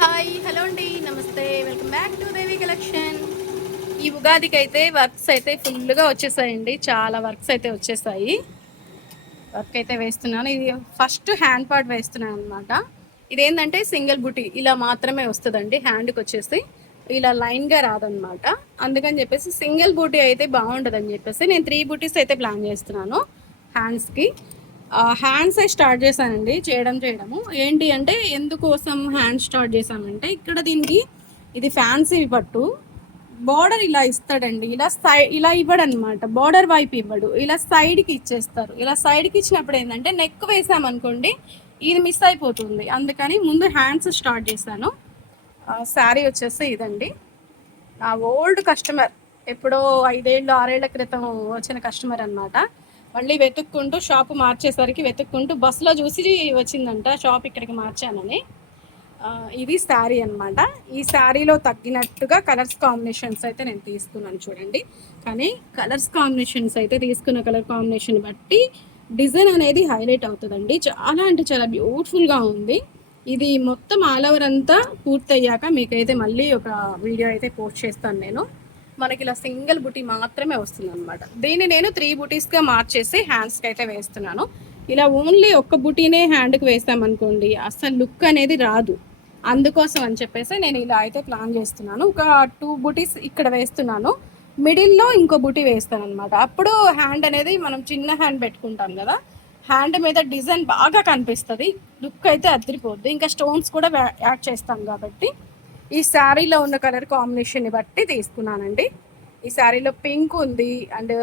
Hi hello అండి నమస్తే welcome back to Devi collection. ఈ ఉగాదికి అయితే వర్క్స్ అయితే ఫుల్గా వచ్చేసాయండి చాలా వర్క్స్ అయితే వచ్చేసాయి. వర్క్ అయితే వేస్తున్నాను ఇది ఫస్ట్ హ్యాండ్ పార్ట్ వేస్తున్నాను అనమాట ఇదేంటంటే సింగిల్ బుటీ ఇలా మాత్రమే వస్తుందండి హ్యాండ్కి వచ్చేసి. ఇలా లైన్గా రాదనమాట అందుకని చెప్పేసి సింగిల్ బూటీ అయితే బాగుంటుందని చెప్పేసి నేను త్రీ బూటీస్ అయితే ప్లాన్ చేస్తున్నాను హ్యాండ్స్కి. హ్యాండ్సే స్టార్ట్ చేశానండి చేయడం చేయడము. ఏంటి అంటే ఎందుకోసం హ్యాండ్స్ స్టార్ట్ చేశామంటే ఇక్కడ దీనికి ఇది ఫ్యాన్సీ పట్టు. బార్డర్ ఇలా ఇస్తాడండి. ఇలా సై ఇలా ఇవ్వడు అనమాట బార్డర్ వైపు ఇవ్వడు. ఇలా సైడ్కి ఇచ్చేస్తారు. ఇలా సైడ్కి ఇచ్చినప్పుడు ఏంటంటే నెక్ వేసామనుకోండి ఇది మిస్ అయిపోతుంది. అందుకని ముందు హ్యాండ్స్ స్టార్ట్ చేశాను. శారీ వచ్చేసి ఇదండి. నా ఓల్డ్ కస్టమర్ ఎప్పుడో ఐదేళ్ళు ఆరేళ్ళ క్రితం వచ్చిన కస్టమర్ అన్నమాట. మళ్ళీ వెతుక్కుంటూ షాప్ మార్చేసరికి వెతుక్కుంటూ బస్సులో చూసి వచ్చిందంట షాప్ ఇక్కడికి మార్చానని. ఇది శారీ అన్నమాట. ఈ శారీలో తగ్గినట్టుగా కలర్స్ కాంబినేషన్స్ అయితే నేను తీసుకున్నాను చూడండి. కానీ కలర్స్ కాంబినేషన్స్ అయితే తీసుకున్న కలర్ కాంబినేషన్ బట్టి డిజైన్ అనేది హైలైట్ అవుతుందండి. చాలా అంటే చాలా బ్యూటిఫుల్గా ఉంది. ఇది మొత్తం ఆల్ ఓవర్ అంతా పూర్తయ్యాక మీకైతే మళ్ళీ ఒక వీడియో అయితే పోస్ట్ చేస్తాను నేను. మనకి ఇలా సింగిల్ బుటీ మాత్రమే వస్తుంది అనమాట దీన్ని నేను త్రీ బుటీస్గా మార్చేసి హ్యాండ్స్కి అయితే వేస్తున్నాను. ఇలా ఓన్లీ ఒక్క బుటీనే హ్యాండ్కి వేసామనుకోండి అసలు లుక్ అనేది రాదు. అందుకోసం అని చెప్పేసి నేను ఇలా అయితే ప్లాన్ చేస్తున్నాను. ఒక టూ బుటీస్ ఇక్కడ వేస్తున్నాను. మిడిల్లో ఇంకో బుటీ వేస్తాను అనమాట అప్పుడు హ్యాండ్ అనేది మనం చిన్న హ్యాండ్ పెట్టుకుంటాం కదా హ్యాండ్ మీద డిజైన్ బాగా కనిపిస్తుంది. లుక్ అయితే అదిరిపోద్ది. ఇంకా స్టోన్స్ కూడా యాడ్ చేస్తాం కాబట్టి ఈ శారీలో ఉన్న కలర్ కాంబినేషన్ని బట్టి తీసుకున్నానండి. ఈ శారీలో పింక్ ఉంది అండ్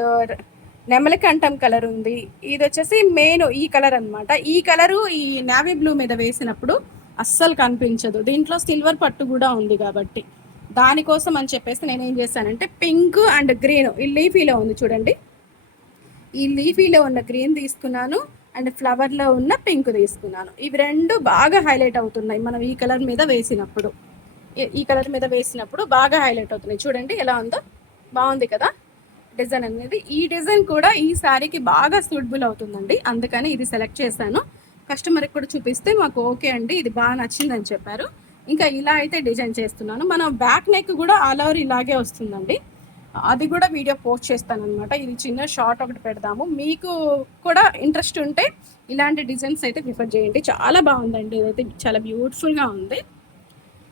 నెమలికంఠం కలర్ ఉంది. ఇది వచ్చేసి మెయిన్ ఈ కలర్ అనమాట ఈ కలరు ఈ నావీ బ్లూ మీద వేసినప్పుడు అస్సలు కనిపించదు. దీంట్లో సిల్వర్ పట్టు కూడా ఉంది కాబట్టి. దానికోసం అని చెప్పేసి నేను ఏం చేశానంటే పింక్ అండ్ గ్రీన్ ఈ లీఫీలో ఉంది చూడండి. ఈ లీఫీలో ఉన్న గ్రీన్ తీసుకున్నాను అండ్ ఫ్లవర్లో ఉన్న పింక్ తీసుకున్నాను. ఇవి రెండు బాగా హైలైట్ అవుతున్నాయి మనం ఈ కలర్ మీద వేసినప్పుడు. ఈ కలర్ మీద వేసినప్పుడు బాగా హైలైట్ అవుతున్నాయి. చూడండి ఎలా ఉందో. బాగుంది కదా? డిజైన్ అనేది. ఈ డిజైన్ కూడా ఈ శారీకి బాగా సూటబుల్ అవుతుందండి. అందుకని ఇది సెలెక్ట్ చేశాను. కస్టమర్కి కూడా చూపిస్తే మాకు ఓకే అండి. ఇది బాగా నచ్చిందని చెప్పారు. ఇంకా ఇలా అయితే డిజైన్ చేస్తున్నాను. మన బ్యాక్ నెక్ కూడా ఆల్ ఓవర్ ఇలాగే వస్తుందండి. అది కూడా వీడియో పోస్ట్ చేస్తాను అనమాట ఇది చిన్న షార్ట్ ఒకటి పెడదాము. మీకు కూడా ఇంట్రెస్ట్ ఉంటే ఇలాంటి డిజైన్స్ అయితే ప్రిఫర్ చేయండి. చాలా బాగుందండి. ఇదైతే చాలా బ్యూటిఫుల్గా ఉంది.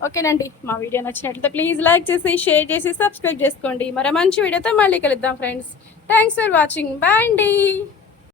ఓకేనండి. మా వీడియో నచ్చినట్లయితే ప్లీజ్ లైక్ చేసి షేర్ చేసి సబ్స్క్రైబ్ చేసుకోండి. మరి మంచి వీడియోతో మళ్ళీ కలుద్దాం friends. Thanks for watching bye అండి.